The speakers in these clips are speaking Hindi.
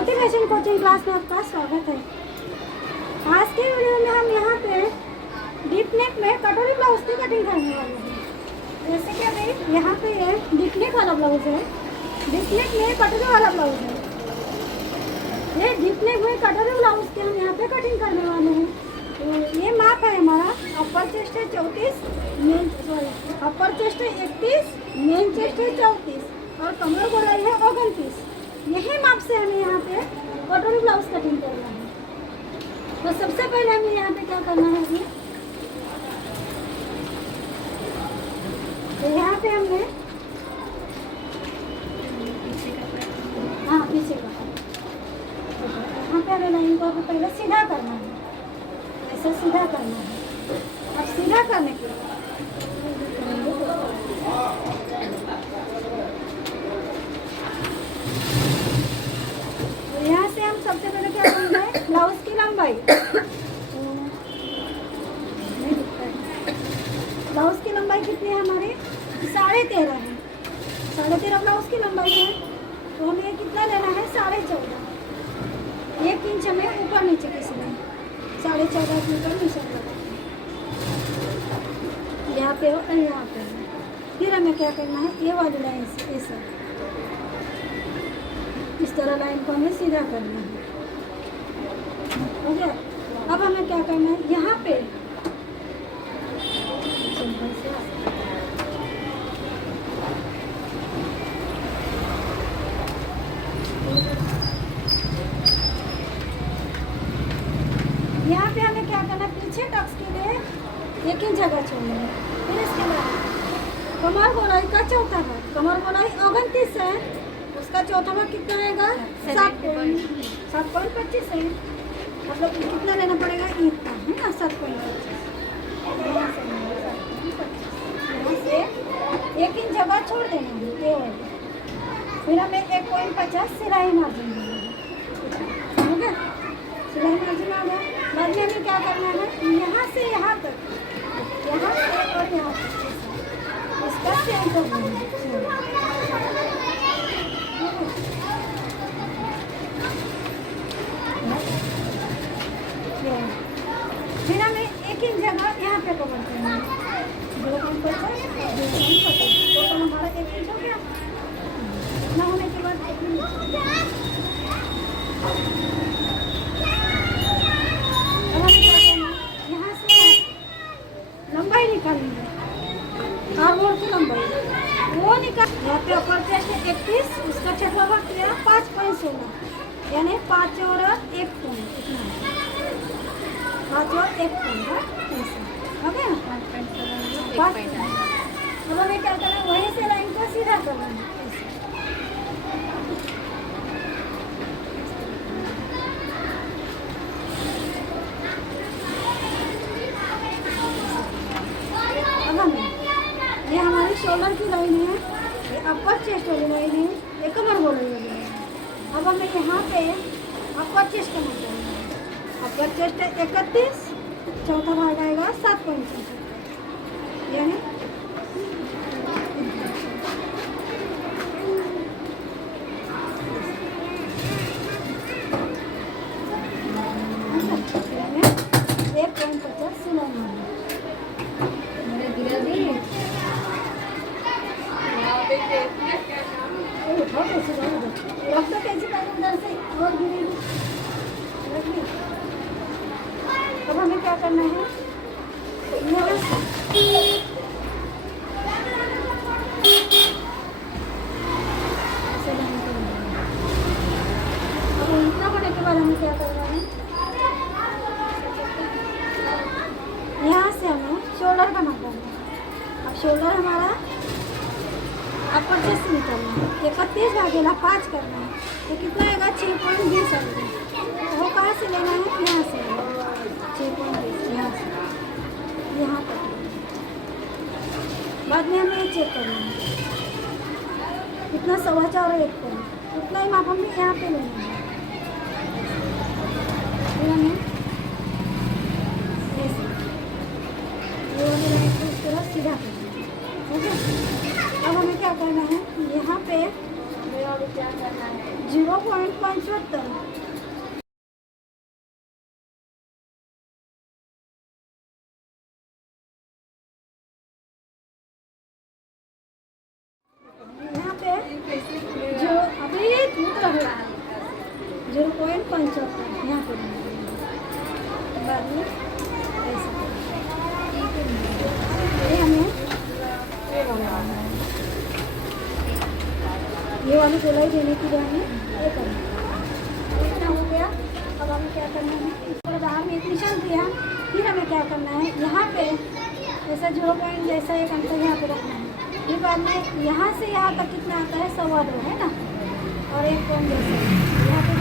मोटिवेशन कोचिंग क्लास में आपका स्वागत है। आज के वीडियो में हम यहाँ पे डीप नेक में कटोरी ब्लाउज की कटिंग करने वाले हैं। जैसे कि अभी यहाँ पे ये डीप नेक वाला ब्लाउज है, डीप नेक में कटोरी वाला ब्लाउज है। ये डीप नेक में कटोरी ब्लाउज के हम यहाँ पे कटिंग करने वाले हैं। तो ये माप है हमारा, अपर चेस्ट है 34, अपर चेस्ट है 31, मेन चेस्ट है 34 और कमर गोलाई है 29। यही माप से हमें यहाँ पे कटोरी ब्लाउज कटिंग करना है। तो सबसे पहले हमें यहाँ पे क्या करना है, तो यहाँ पे हमने पीछे का यहाँ पे हमें लाइन को पहले सीधा करना है, ऐसा सीधा करना है। अब सीधा करने के लिए यहाँ से हम सबसे पहले क्या करेंगे, ब्लाउज की लंबाई, ब्लाउज की लंबाई कितनी है हमारी 13.5 है। 13.5 ब्लाउज की लंबाई है। तो हमें कितना लेना है 14.5, 1 इंच हमें ऊपर नीचे किसी में 14.5 ऊपर नीचे यहाँ पे और यहाँ पे। फिर हमें क्या करना है, ये वाली लाइन से ऐसा इस तरह लाइन को हमें सीधा करना है। हो गया। अब हमें क्या करना है, यहाँ पे हमें क्या करना है, पीछे टक्स के लिए 1 इंच जगह छोड़ना है। फिर इसके बाद कमर गोलाई का चौथा भाग, कमर गोलाई 29 है, उसका चौथा भाग कितना आएगा 7.25 है। मतलब कितना लेना पड़ेगा, इतना है ना 7.25। यहाँ से 1 इंच जगह छोड़ देना है ये वाली। फिर हमें 1.50 सिलाई मार्जिन देना है। ओके, सिलाई मार्जिन आ गया। बाद में हमें क्या करना है, यहाँ से यहाँ तक, यहाँ से और यहाँ तक इसका सेम करना है। फिर हमें 1 इंच जगह यहाँ पे कवर करना है, 2.50, तो हमारा 1 इंच हो गया ना। होने के बाद अब हमें क्या करना है, यहाँ से लंबाई निकालनी है, आर्मोल की लंबाई वो निकाल। यहाँ पे अपर चेस्ट 31, उसका छठवां भाग किया 5.16, यानी 5 और 1 पॉइंट, इतना 5 और 1 पॉइंट है ऐसा। ओके ना, 5.16। अब हमें क्या करना है, वहीं से लाइन को सीधा करना है ऐसे। अब हमें ये हमारी शोल्डर की लाइन है, ये अपर चेस्ट वाली लाइन है, ये कमर गोलाई वाली लाइन है। अब हमें यहाँ पे अपर चेस्ट का मतलब है, अपर चेस्ट है 31, चौथा भाग आएगा 7.5, यानी एक 1.50 सिलाई मारना। रखो कैसे अंदर से और गिरेगी। अब हमें क्या करना है, यहाँ से अब इतना होने के बाद हमें क्या करना है, यहाँ से हमें शोल्डर का नाप करना है। अब शोल्डर हमारा अपर चेस्ट से निकलना है, 31 भागेला 5 करना है, तो कितना आएगा 6.20 आएगा। वो कहाँ से लेना है, यहाँ से 6.20, यहाँ से यहाँ तक। बाद में हमें ये चेक करना है कितना 4.25 और 1 पॉइंट, उतना ही माप हमें यहाँ पे लेना है। फिर हमें ऐसे ये वाली लाइन को इस तरह सीधा करना है। ओके, अब हमें क्या करना है, यहाँ पे 0.75। यहाँ पे जो अभी धूप लग रहा है 0.75 यहाँ पे बाद में ऐसे ये हमें ये वाली गोलाई देने की हमें ये करना इतना हो गया। अब हमें क्या करना है, इस पर बाहर में एक निशान दिया, फिर हमें क्या करना है, यहाँ पे ऐसा 0 पॉइंट जैसा एक अंतर यहाँ पे रखना है। फिर बाद में यहाँ से यहाँ तक कितना आता है, 2.25 है ना, और 1 पॉइंट जैसे यहाँ पे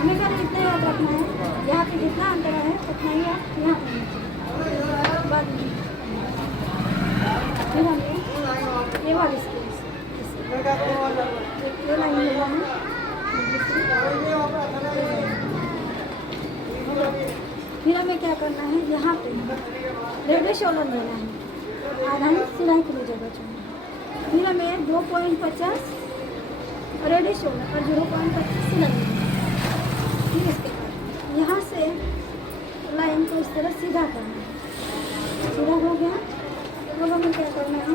हमें खाली इतना याद रखना है, यहाँ पे जितना अंतर है उतना ही आप यहाँ पे बाद में फिर हमें ये वाली स्पेस ये लाइन लेना है, फिर हमें क्या करना है, यहाँ पे रेडियो शोल्डर लेना है, आधा इंच सिलाई के लिए जगह चाहिए। फिर हमें 2.50 रेडियो शोल्डर और 0.25 सिलाई लेना है। फिर इसके बाद यहाँ से लाइन को इस तरह सीधा करना है, सीधा हो गया। अब हमें क्या करना है,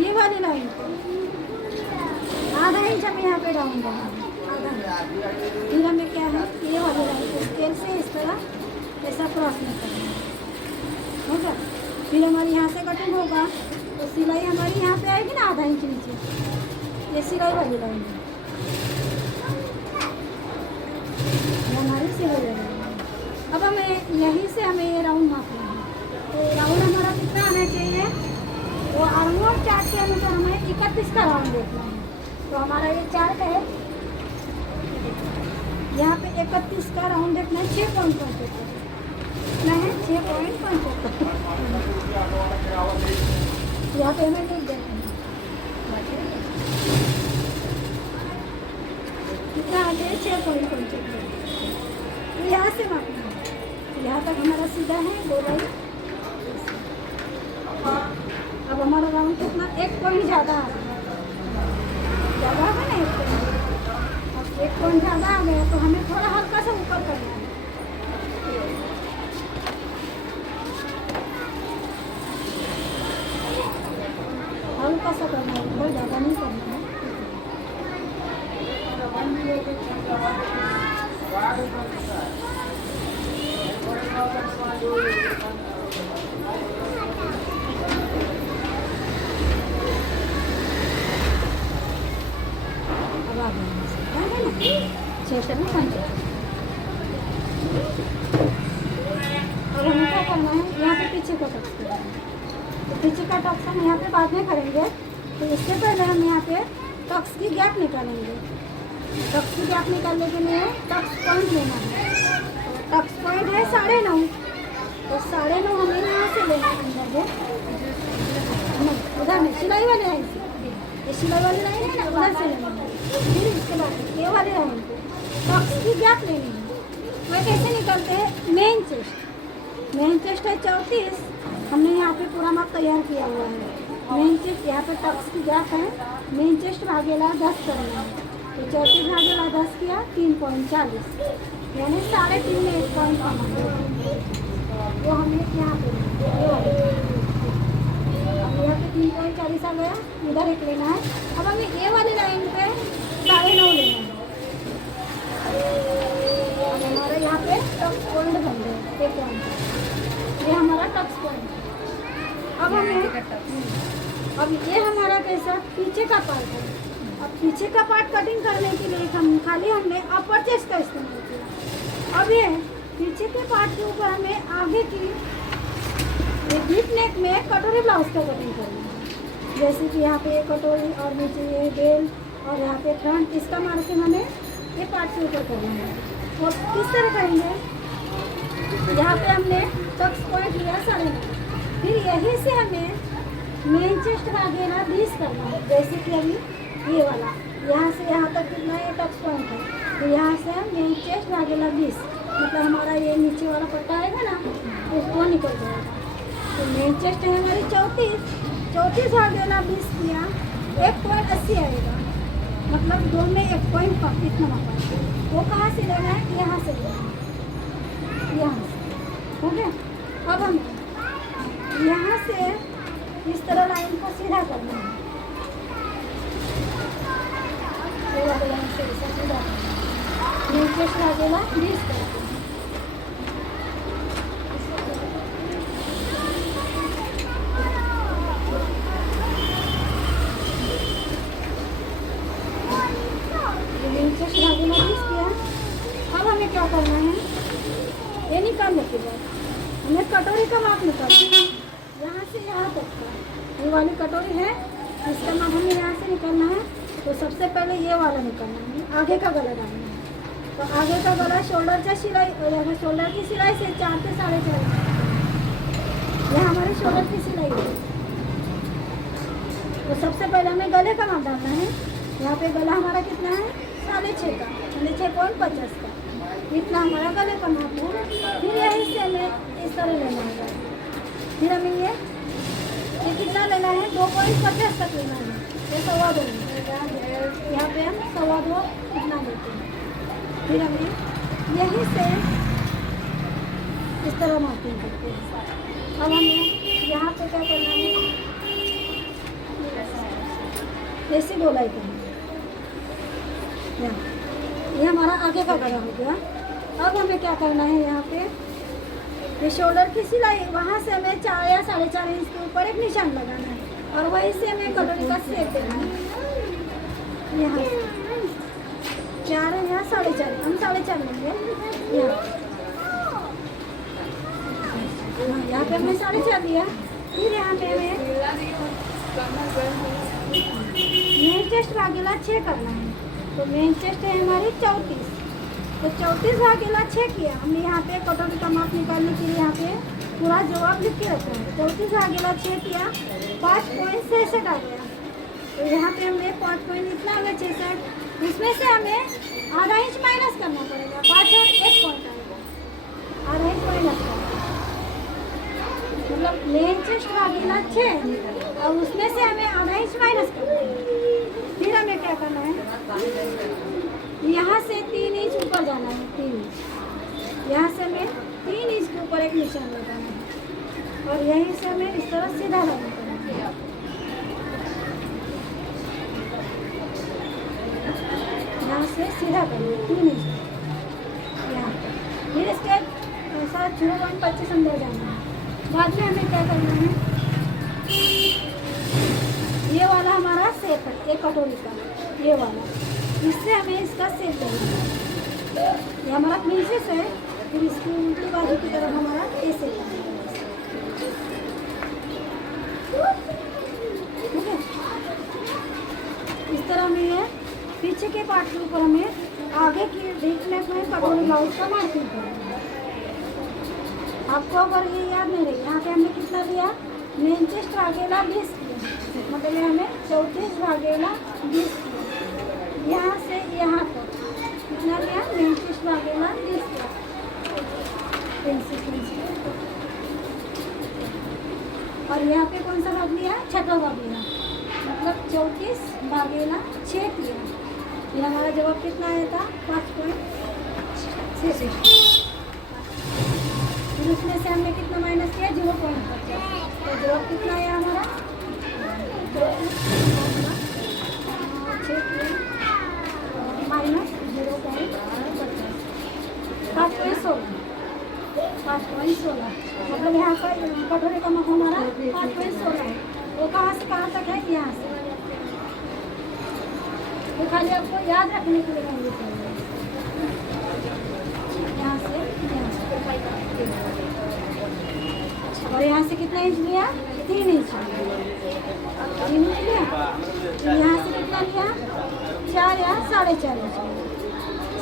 ये वाली लाइन को आधा इंच हमें यहाँ पे डाउन करना है, आधा इंच। फिर हमें क्या है, ये वाली लाइन को स्केल से इस तरह ऐसा क्रॉस नहीं करना है, होगा। फिर हमारी यहाँ से कटिंग होगा तो सिलाई हमारी यहाँ पे आएगी ना, आधा इंच नीचे, ये सिलाई वाली लाइन है, ये हमारी सिलाई वाली लाइन। अब हमें यहीं से हमें ये राउंड मापना है, तो राउंड हमारा कितना आना चाहिए, वो आर्मोल चार्ट के अनुसार हमें 31 का राउंड देखना है। तो हमारा ये चार्ट है, यहाँ पे 31 का राउंड देखना है, 6.75 कितना है, 6.75 यहाँ पे हमें लिख देना है कितना आ गया, 6.75। तो यहाँ से मापना है, यहाँ तक हमारा सीधा है गोलाई। अब हमारा राउंड कितना, 1 पॉइंट ज़्यादा आ गया, ज़्यादा है ना 1 पॉइंट। अब 1 पॉइंट ज़्यादा आ गया तो हमें थोड़ा हल्का सा ऊपर करना है, हल्का सा करना है, बहुत ज़्यादा नहीं करना है। अब हमें क्या करना है, यहाँ पे पीछे का टक्स करना है। तो पीछे का टक्स हम यहाँ पे बाद में करेंगे, तो इससे पहले हम यहाँ पे टक्स की गैप निकालेंगे। टक्स की गैप निकालने के लिए टक्स पॉइंट लेना है। टक्स पॉइंट है 9.5, तो 9.5 हमें यहाँ से लेना है अंदर से, उधर में सिलाई वाली लाइन से, ये सिलाई वाली लाइन है ना, उधर से लेना है। फिर इसके बाद ये वाली लाइन को टक्स की गैप लेनी है। वह कैसे निकलते हैं, मेन चेस्ट है 34, हमने यहाँ पे पूरा माप तैयार किया हुआ है। मेन चेस्ट यहाँ पे टक्स की गैप है, मेन चेस्ट भागेला 10 करना है, तो 34 भागेला 10 किया 3.40, यानी 3.5 में 1 पॉइंट कमाना है। वो हमें यहाँ पे अब यहाँ पे 3.40 आ गया, इधर एक लेना है। अब हमें ये वाली लाइन पे 9.5 लेना है। अब हमारा यहाँ पे टक्स पॉइंट बन गया, एक पॉइंट, ये हमारा टक्स पॉइंट। अब हमें अब ये हमारा कैसा पीछे का पार्ट है। अब पीछे का पार्ट कटिंग करने के लिए हमने अपर चेस्ट का इस्तेमाल किया। अब ये पीछे के पार्ट के ऊपर हमें आगे की डीप नेक में कटोरी ब्लाउज का कटिंग करना है। जैसे कि यहाँ पे ये कटोरी और नीचे ये बेल और यहाँ पे फ्रंट, इसका मार्किंग हमें ये पार्ट के ऊपर करना है। और किस तरह करेंगे, यहाँ पे हमने टक्स पॉइंट लिया 9.5, फिर यहीं से हमें मेन चेस्ट भागेला 20 करना है। जैसे कि अभी ये वाला यहाँ से यहाँ तक कितना ये टक्स पॉइंट है, तो यहाँ से हम मेन चेस्ट भागेला 20, मतलब हमारा ये नीचे वाला पट्टा आएगा ना, वो निकल जाएगा। तो मेन चेस्ट है हमारी 34 भागेला 20 किया, तो 1.80 आएगा, मतलब 2 में 1 पॉइंट कम, इतना मापा। वो कहाँ से लेना है? यहाँ से लेना है, यहाँ से। हो गया। अब हम यहाँ से इस तरह लाइन को सीधा करना है, ये वाले लाइन से इसे सीधा करना है, नीचे से लगेगा 20 करके। नीचे से लगेगा 20 किया। अब हमें क्या करना है? ये निकालने के बाद हमें कटोरी का माप निकालना है, यहाँ से यहाँ तक का। ये वाली कटोरी है, इसका माप हमें यहाँ से निकालना है। तो सबसे पहले ये वाला निकालना है, आगे का गला डालना है। तो आगे का गला शोल्डर से सिलाई, शोल्डर की सिलाई से 4 से 4.5। यह हमारे शोल्डर की सिलाई है। तो सबसे पहले हमें गले का माप डालना है। यहाँ पे गला हमारा कितना है? 6.5 का, 6.50 का, इतना हमारा गले का माप है। फिर यही से हमें इस तरह लेना है। फिर हमें ये कितना लेना है? 2.50 तक लेना है। ये 2.25 यहाँ पे हम 2.25 इतना लेते हैं। फिर हमें यहीं से इस तरह मार्किंग करते हैं। अब हमें यहाँ पे क्या करना है? ऐसे गोलाई करना है। ये हमारा आगे का गला हो गया। अब हमें क्या करना है? यहाँ पे ये शोल्डर की सिलाई, वहाँ से हमें 4 या 4.5 इंच के ऊपर एक निशान लगाना है और वहीं से हमें कटोरी का शेप देना है। यहाँ 4 या 4.5, हम 4.5 लेंगे। यहाँ पे हमने 4.5 दिया। फिर यहाँ पे हमें मेन चेस्ट भागेला 6 करना है। तो मेन चेस्ट है हमारी 34, तो 34 भागेला 6 किया। हमने यहाँ पे कटोरी का माप निकालने के लिए यहाँ पे पूरा जवाब लिख के रखा है। 34 भागेला 6 किया, 5.66 आ गया। तो यहाँ पे हमने 5 पॉइंट इतना आ गया 66, उसमें से हमें आधा इंच माइनस करना पड़ेगा। 5 और 1 पॉइंट आएगा, आधा इंच माइनस करना, मतलब मेन चेस्ट भागेला 6 और उसमें से हमें आधा इंच माइनस करना है। फिर हमें क्या करना है? यहाँ से 3 इंच ऊपर जाना है, 3 इंच। यहाँ से हमें 3 इंच के ऊपर एक निशान लगाना है और यहीं से हमें इस तरह सीधा लगाना है। यहाँ से सीधा करना है 3 इंच यहाँ पर। फिर इसके साथ 0.25 अंदर जाना है। बाद में हमें क्या करना है? ये वाला हमारा शेप है, एक कटोरी का, ये वाला, इससे हमें इसका शेप देना है। ये हमारा प्रिंसेस है, फिर इसकी उल्टी बाजू की तरफ हमारा ए शेप है। ठीक है, इस तरह में ये पीछे के पार्ट के ऊपर हमें आगे की डीप नेक में कटोरी ब्लाउज का मार्किंग करना है। आपको अगर ये याद नहीं रही, यहाँ पे हमने कितना दिया? मेन चेस्ट भागेला 20 किया, मतलब हमें 34 भागेला 20 किया। यहाँ से यहाँ तक कितना लिया? मेन चेस्ट भागेला 20 किया। और यहाँ पे कौन सा भाग लिया? छठा भाग लिया, मतलब 34 भागेला 6 किया। ये हमारा जवाब कितना आया था? 5.66। फिर उसमें से हमने कितना माइनस किया? 0.50। तो जवाब कितना आया हमारा? 5.16, 5.16, मतलब यहाँ का कटोरे का माप हमारा 5.16 है। वो कहाँ से कहाँ तक है? यहाँ से। तो खाली आपको याद रखने के लिए रहेंगे यहाँ से यहाँ से। और यहाँ से कितना इंच लिया? 3 इंच, 3 इंच लिया। यहाँ से कितना लिया? 4 या 4.5 इंच,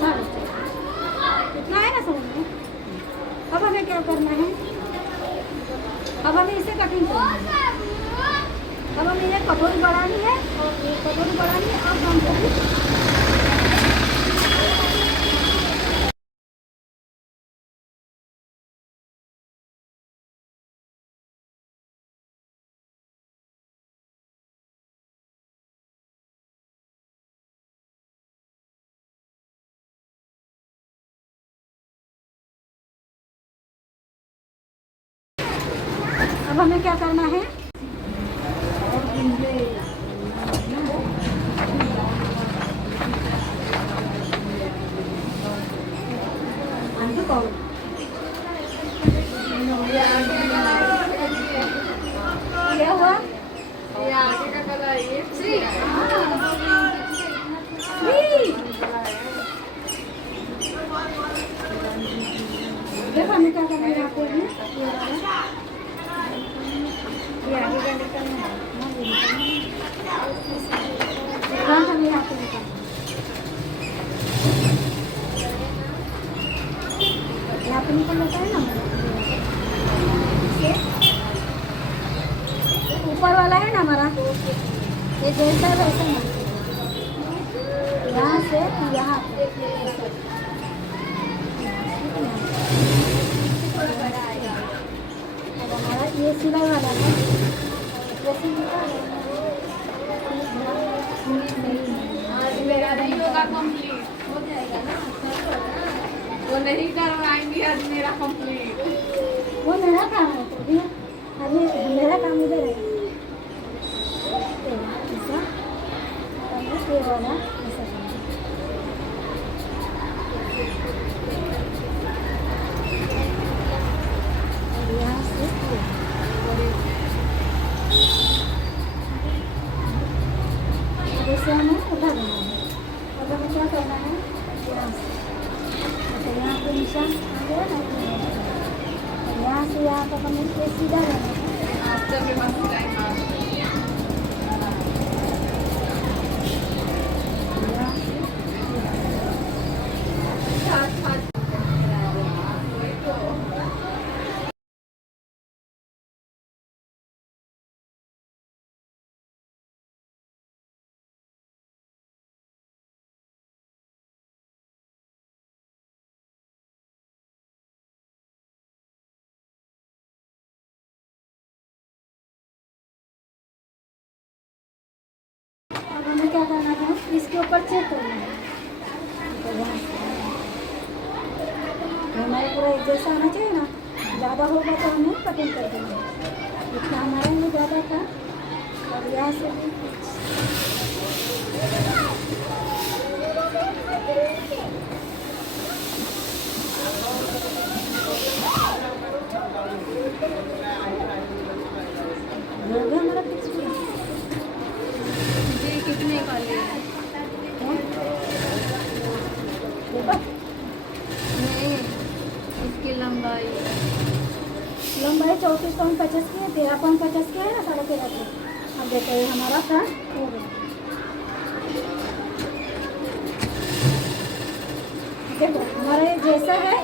4.5, इतना है ना समझ में। अब हमें क्या करना है? अब हमें इसे कटिंग करना है। अब हमें ये कटोरी बढ़ानी है और ये कटोरी बढ़ानी है और कम करनी अब हमें क्या करना है, क्या हुआ, ये आगे का कलर ये देखो हमें क्या करना है यहाँ पे भी, ये आगे का निकलना है, हमें यहाँ पे निकलना है, यहाँ पे निकल लेता है ना, ऊपर वाला है ना हमारा, ये जैसा वैसा ना, यहाँ से यहाँ अब हमारा ये सिलाई वाला है, जैसे आज मेरा नहीं होगा कंप्लीट, हो जाएगा ना, वो नहीं करवाएंगे आज मेरा कंप्लीट। वो मेरा काम है, तो भी अभी मेरा काम इधर है, ऐसा ये वाला ऐसा और यहाँ से जैसे हमें उठा देना है, अब हमें क्या करना है, यहाँ से अच्छा यहाँ पे निशान आ गया ना, और यहाँ से यहाँ तक हमें ये सीधा रहना है, आज जब मेरे पास सिलाई मार यहाँ से अब हमें क्या करना है, इसके ऊपर चेक करना है, तो यहाँ से हमारा पूरा एक जैसा आना चाहिए ना, ज़्यादा होगा तो हमें कटिंग कर देंगे, इतना हमारे लिए ज़्यादा था, और यहाँ से भी हो गया हमारा फिक्स पूरा। ये कितने का लिया है? नहीं, इसकी लंबाई लंबाई 34.50 की है, 13.50 की है ना, 13.5 की। अब देखो ये हमारा फ्रंट हो गया, देखो हमारा ये जैसा है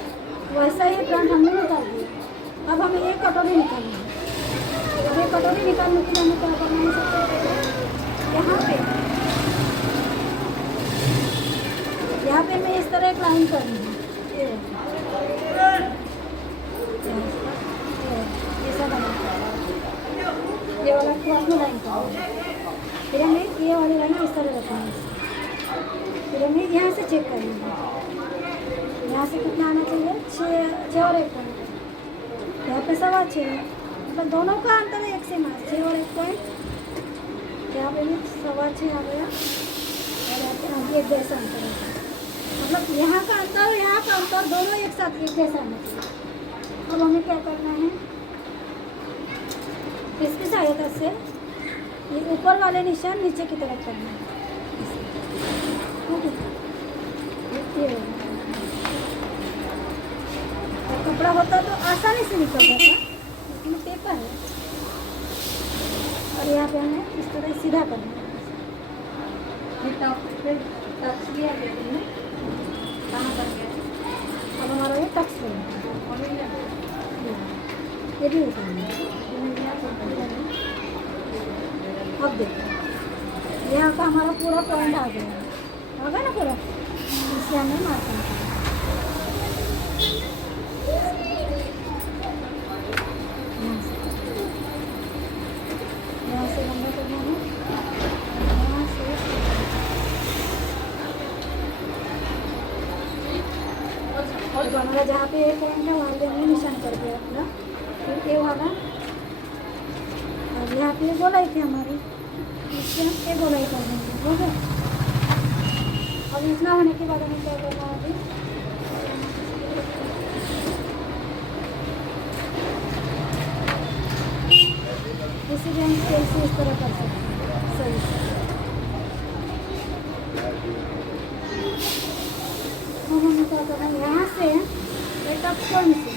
वैसा ही फ्रंट हमने निकाल दिया। अब हमें ये कटोरी निकालनी है, अब ये कटोरी निकालने के लिए हमें क्या करना है, सबसे पहले यहाँ पे मैं इस तरह एक लाइन करनी है, ये ऐसा बना, ये वाला क्रॉस में लाइन करना है, फिर हमें ये वाली लाइन इस तरह रखना है, फिर हमें यहाँ से चेक करना है, यहाँ से कितना आना चाहिए, 6 और 1 पॉइंट, यहाँ पे 6.25, मतलब दोनों का अंतर है 1 से 6 और 1 पॉइंट, यहाँ पे भी 6.25 आ गया, और यहाँ पे आगे एक जैसा अंतर है, मतलब यहाँ का अंतर और यहाँ का अंतर दोनों एक साथ एक जैसा आना चाहिए। अब हमें क्या करना है, इसकी सहायता से ये ऊपर वाले निशान नीचे की तरफ करना है, ये कपड़ा होता तो आसानी से निकल जाता, लेकिन पेपर है, और यहाँ पे हमें इस तरह सीधा करना है, टच किया कहाँ पर गया? अब हमारा ये टक्स हो गया, ये भी उठाना है, अब देखो यहाँ का हमारा पूरा पॉइंट आ गया, होगा ना पूरा, इससे हमें मार्किंग करना है, यहाँ से लंबा करना है, यहाँ से और हमारा जहाँ पे ये पॉइंट है वहाँ पे हमने निशान कर दिया अपना, फिर ये वाला और यहाँ पे गोलाई थी हमारी, इससे हम ये गोलाई कर देंगे। हो गया। अब इतना होने के बाद हमें क्या करना है अभी, इसी हम कैसे इस तरह कर सकते हैं सही से। अब हमें क्या करना है, यहाँ से एक कप पॉइंट से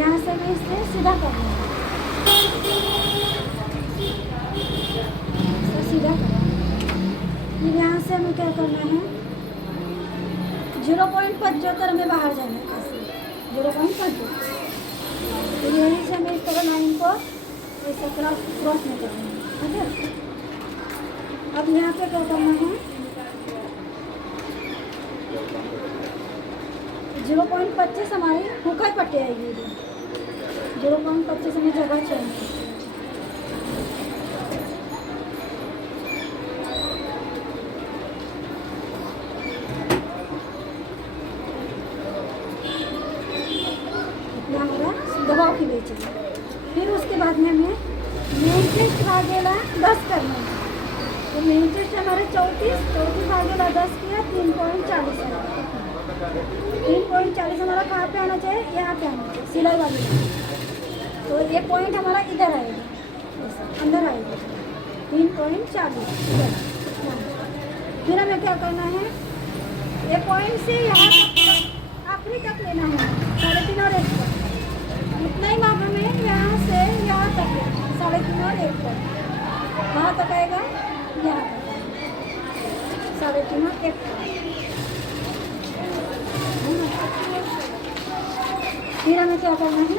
यहाँ से हमें इसे सीधा करना है, इसे सीधा करना है। फिर यहाँ से हमें क्या करना है, 0.75 हमें बाहर जाना है, ऐसे 0.75। फिर यहीं से हमें इस तरह लाइन को ऐसा क्रॉस में करना है। ठीक है। अब यहाँ पे क्या करना है, 0.25 हमारी हुकाई पट्टी आएगी। 0.25 हमें जगह चाहिए। इतना हमारा दबाव के लिए चाहिए। फिर उसके बाद में हमें मेन टेस्ट भागेला 10 करना है। तो मेन टेस्ट हमारे 34 भागेला 10 किया 3.40 है। 3.40 हमारा कहाँ पे आना चाहिए, यहाँ पे आना चाहिए सिलाई वाली में। तो ये पॉइंट हमारा इधर आएगा, अंदर आएगा 3.40 इधर। फिर हमें क्या करना है, ये पॉइंट से यहाँ तक आखिरी तक लेना है 3.5 और 1 तक। इतना ही माप हमें यहाँ से यहाँ तक लेना है, 3.5 और 1 तक। कहाँ तक आएगा, यहाँ तक आएगा 3.5 और 1 तक। फिर हमें क्या करना है,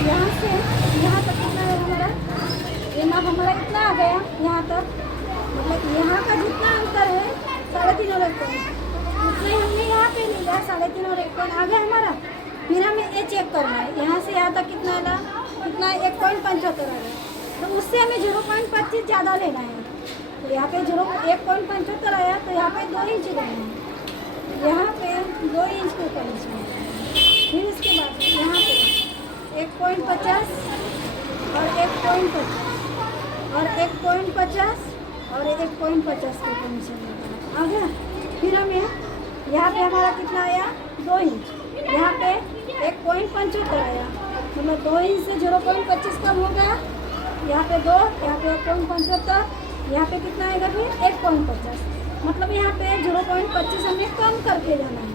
यहाँ से यहाँ तक कितना है हमारा, ये माप हमारा इतना आ गया यहाँ तक। मतलब यहाँ का जितना अंतर है 3.5 और 1 पॉइंट, उतना ही हमने यहाँ पे लिया 3.5 और 1 पॉइंट आ गया हमारा। फिर हमें ये चेक करना है, यहाँ से यहाँ तक कितना आया, कितना 1.75 आ गया। तो उससे हमें 0.25 ज़्यादा लेना है। तो यहाँ पे 1.75 आया, तो यहाँ पे 2 इंच लेना है। यहाँ पे 2 इंच के ऊपर इसमें। फिर इसके बाद यहाँ पे 1.50 और 1.50 और 1.50 और 1.50 के ऊपर नीचे आ गया। फिर हमें यहाँ पे हमारा कितना आया, 2 इंच। यहाँ पे 1.75 आया, मतलब 2 इंच से 0.25 कम हो गया। यहाँ पे 2, यहाँ पे 1.75, यहाँ पे कितना आएगा फिर 1.50। मतलब यहाँ पे 0.25 हमें कम करके जाना है।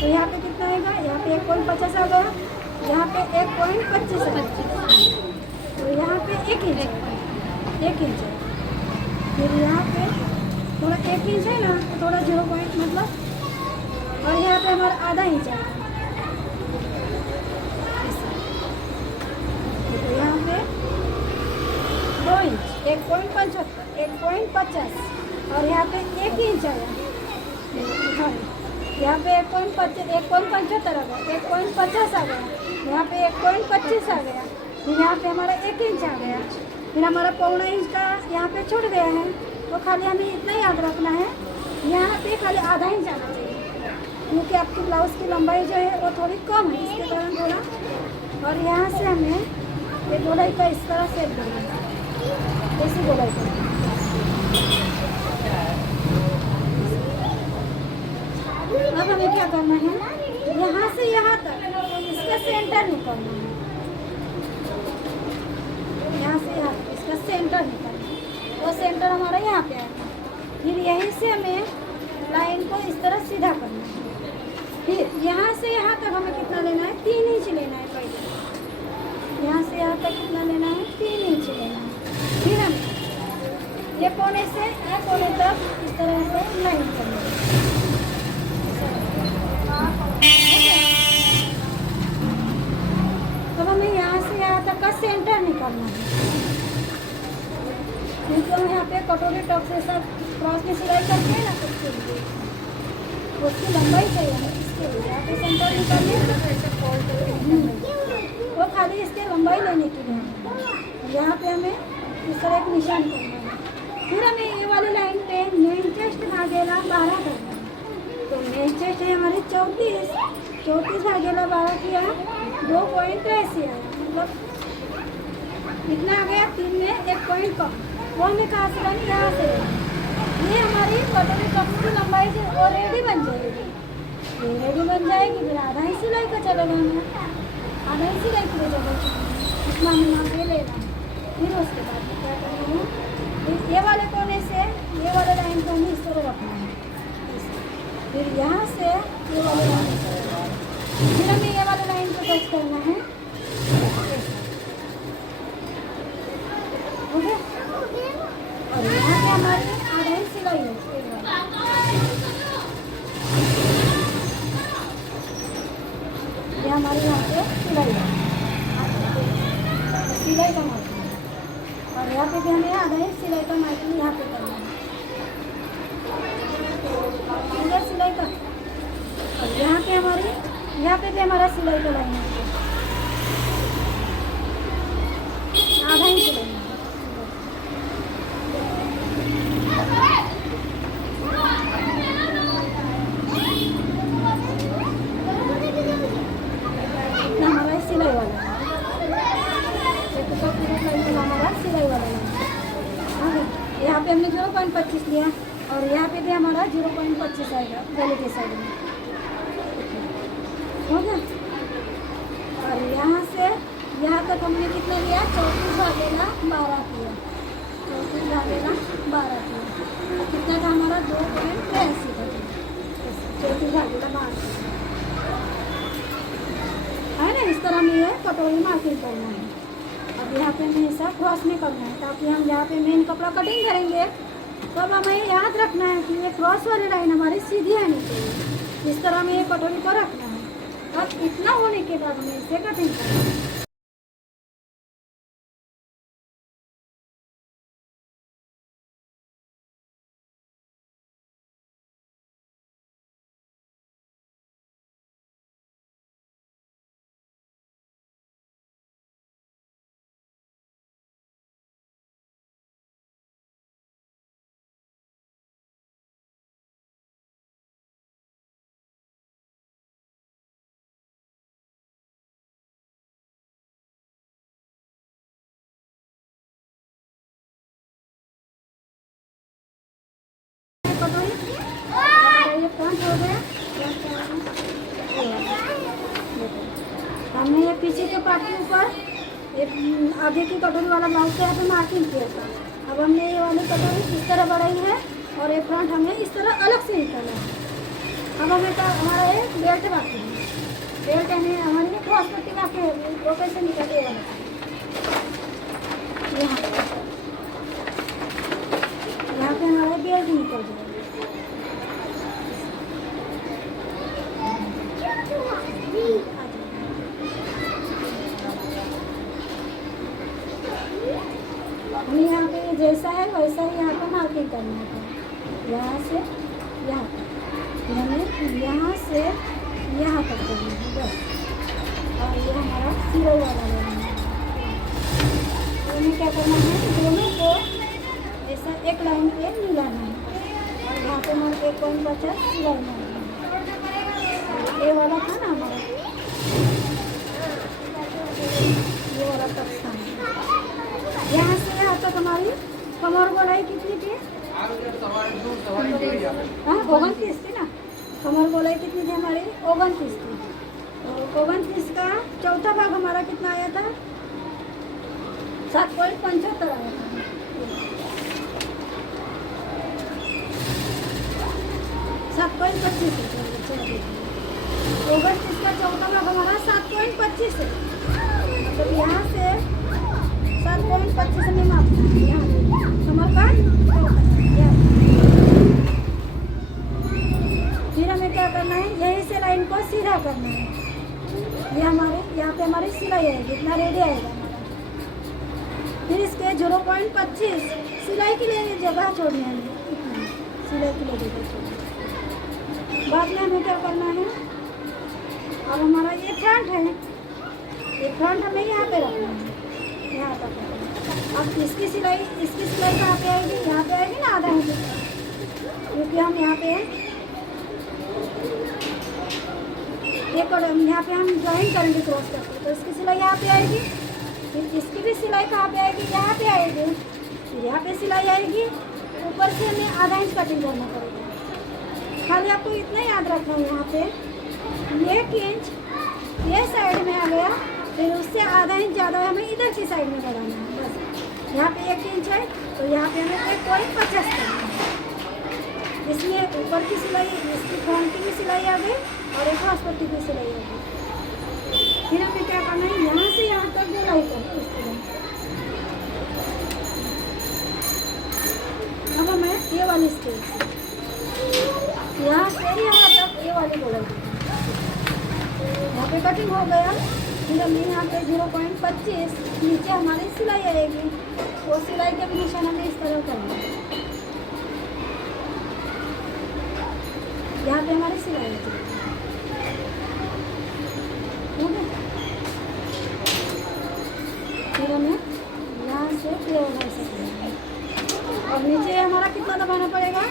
तो यहाँ पे कितना आएगा, यहाँ पे 1.50 आ गया, यहाँ पे 1.25 आ गया। तो यहाँ पे 1 इंच है, 1 इंच है। फिर यहाँ पे थोड़ा 1 इंच है ना, तो थोड़ा 0 पॉइंट मतलब, और यहाँ पे हमारा आधा इंच है। तो यहाँ पे 2 इंच, 1.75, 1.50 और यहाँ पे 1 इंच आया। यहाँ पे 1.75 आ गया, 1.50 आ गया, यहाँ पे 1.25 आ गया। फिर यहाँ पे हमारा 1 इंच आ गया। फिर हमारा 1.25 इंच का यहाँ पे छूट गया है। तो खाली हमें इतना याद रखना है, यहाँ पे खाली आधा इंच आना चाहिए, क्योंकि आपकी ब्लाउज़ की लंबाई जो है वो थोड़ी कम है, इसके कारण थोड़ा। और यहाँ से हमें ये गोलाई का इस तरह सेट करना है, ऐसी गोलाई करना है। अब हमें क्या करना है, यहाँ से यहाँ तक इसका सेंटर निकालना है। यहाँ से यहाँ तक इसका सेंटर निकालना है, वो सेंटर हमारा यहाँ पे आएगा। फिर यहीं से हमें लाइन को इस तरह सीधा करना है। फिर यहाँ से यहाँ तक हमें कितना लेना है, 3 इंच लेना है पहले। यहाँ से यहाँ तक कितना लेना है, 3 इंच लेना है। फिर हमें ये कोने से ये कोने तक इस तरह से लाइन करना है। तब हमें यहाँ से यहाँ तक का सेंटर निकालना है, क्योंकि हम यहाँ पे कटोरी टॉप से सब क्रॉस में सिलाई करते हैं ना, उसके लिए उसकी लंबाई चाहिए हमें। इसके लिए यहाँ पे सेंटर निकालने वो खाली इसके लंबाई लेने के लिए यहाँ पे हमें इस तरह एक निशान करना है। फिर हमें ये वाली लाइन पे मेन चेस्ट भागेला 12 करना है। तो मेन चेस्ट है हमारी 34 भागेला 12 किया 2.83 आया, मतलब कितना आ गया 3 में 1 पॉइंट कम। वो हमें कहाँ से लानी, यहाँ से। ये हमारी कटोरी कप की लंबाई से ऑलरेडी बन जाएगी, ये रेडी बन जाएगी। फिर आधा ही सिलाई का चलेगा, हमें आधा ही सिलाई के लिए चलेगा, इतना हमें नाम ये लेना है। फिर उसके बाद क्या करना है, ये वाले कोने से ये वाले लाइन को हमें इस तरह रखना है, फिर यहाँ से ये वाले लाइन, फिर हमें ये वाले लाइन को टच करना है, ओके। और यहाँ पे हमारी आधा ही सिलाई है, ये हमारे यहाँ पे सिलाई है, सिलाई का मार्किंग है। और यहाँ पे भी हमें आधा ही सिलाई का मार्किंग यहाँ पे करना है, इधर सिलाई का। और यहाँ पे भी हमारा सिलाई का लाइन है, आधा ही सिलाई है। हमारा सिलाई वाला हमारा सिलाई वाला है। यहाँ पे हमने 0.25 लिया और यहाँ पे भी हमारा 0.25 आएगा गले के साइड में, हो गया। और यहाँ से यहाँ तक हमने कितना लिया, 34 भागेला 12 किया, 34 भागेला 12 किया, कितना था हमारा 2.83 था, 34 भागेला 12 है ना। इस तरह में ये कटोरी मार्किंग करना है। अब यहाँ पे हमें ऐसा क्रॉस में करना है, ताकि हम यहाँ पे मेन कपड़ा कटिंग करेंगे तब हमें याद रखना है कि ये क्रॉस वाली लाइन हमारी सीधी आनी चाहिए। इस तरह में ये कटोरी को रखना है। अब इतना होने के बाद हमें इसे कटिंग करना है। ये फ्रंट हो गया, हमने ये पीछे के पार्ट के ऊपर आगे की कटोरी वाला ब्लाउज से यहाँ पे मार्किंग किया था। अब हमने ये वाली कटोरी इस तरह बढ़ाई है और ये फ्रंट हमें इस तरह अलग से निकाला है। अब हमें हमारा ये बेल्ट बाकी है, बेल्ट यानी हमारी क्रॉस पट्टी बाकी है, वो कैसे निकले वाला यहाँ पे हमारा बेल्ट निकल जाएगा। हमें यहाँ पे जैसा है वैसा ही यहाँ पर मार्किंग करना है, यहाँ से यहाँ तक, हमें यहाँ से यहाँ तक करना है बस। और ये हमारा सिलाई वाला है, हमें क्या करना है, दोनों को ऐसा एक लाइन पे मिलाना है और यहाँ पे हमारे 1.50 सिलाई मारना है। ये वाला था ना हमारा, ये वाला तक था। यहाँ से यहाँ तक हमारी कमर गोलाई कितनी थी, हाँ 29 थी ना। कमर गोलाई कितनी थी हमारी, 29 थी। तो 29 का चौथा भाग हमारा कितना आया था, 7.75 आया था। इसका चौथा भाग हमारा 7.25 है, मतलब यहाँ से 7.25 में मापना है। यहाँ कमर का फिर हमें क्या करना है, यहीं से लाइन को सीधा करना है। ये हमारे यहाँ पे हमारी सिलाई है, जितना रेडी आएगा हमारा। फिर इसके 0.25 सिलाई के लिए जगह छोड़नी है, सिलाई के लिए जगह छोड़नी। बाद में हमें क्या करना है, अब हमारा ये फ्रंट है, ये फ्रंट हमें यहाँ पे रखना है, यहाँ तक अब इसकी सिलाई कहाँ पे आएगी? यहाँ पे आएगी ना आधा इंच, क्योंकि हम यहाँ पे एक और यहाँ पे हम ज्वाइन करेंगे क्रॉस करके, तो इसकी सिलाई यहाँ पे आएगी। फिर इसकी भी सिलाई कहाँ पे आएगी? यहाँ पे आएगी। फिर यहाँ पे सिलाई आएगी, ऊपर से हमें आधा इंच कटिंग करना पड़ेगा। खाली आपको इतना याद रखना है, यहाँ पे 1 इंच ये साइड में आ गया, फिर उससे आधा इंच ज़्यादा हमें इधर की साइड में बढ़ाना है। बस यहाँ पे 1 इंच है, तो यहाँ पे हमें 1.50 करना है। इसमें ऊपर की सिलाई, इसकी फ्रंट की भी सिलाई आ गई और एक क्रॉस पट्टी की सिलाई आ गई। फिर हमें क्या करना है? यहाँ से यहाँ तक गोलाई करना है इस तरह। अब हमें ये वाली स्टेज से यहाँ से यहाँ तक ये वाली गोलाई करनी है। यहाँ पे कटिंग हो गया। फिर हमें यहाँ पे 0.25 नीचे हमारी सिलाई आएगी, वो सिलाई के भी निशान हमें इस तरह करना है। यहाँ पे हमारी सिलाई है, ठीक है। फिर हमें यहाँ से ये उधर से और नीचे हमारा कितना दबाना पड़ेगा?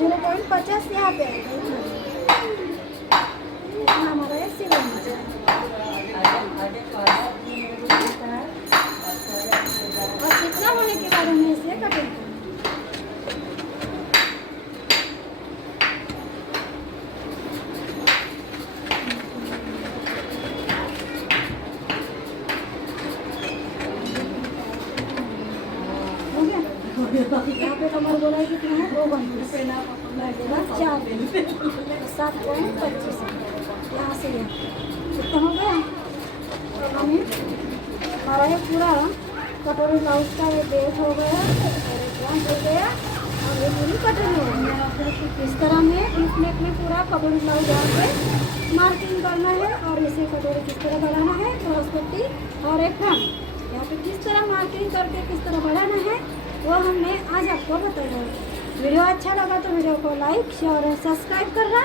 0.50 यहाँ पे आएगा, इतना हमारा ये सिलाई नीचे। और कितना होने के बाद हमें इसे कटिंग करना है। यहाँ पे कमर गोलाई कितना है? 2 घंटे 4 7.25 यहाँ से यहाँ कितना हो गया? हमें हमारा ये पूरा कटोरी ब्लाउज का ये बेल्ट हो गया और एक फ्रंट हो गया और ये पूरी कटोरी हो गई। इस तरह में डीप नेक में पूरा कटोरी ब्लाउज यहाँ पे मार्किंग करना है और इसे कटोरी किस तरह बढ़ाना है, क्रॉस पट्टी और एक फ्रंट यहाँ पे किस तरह मार्किंग करके किस तरह बढ़ाना है, वो हमने आज आपको बताया। वीडियो अच्छा लगा तो वीडियो को लाइक शेयर और सब्सक्राइब करना।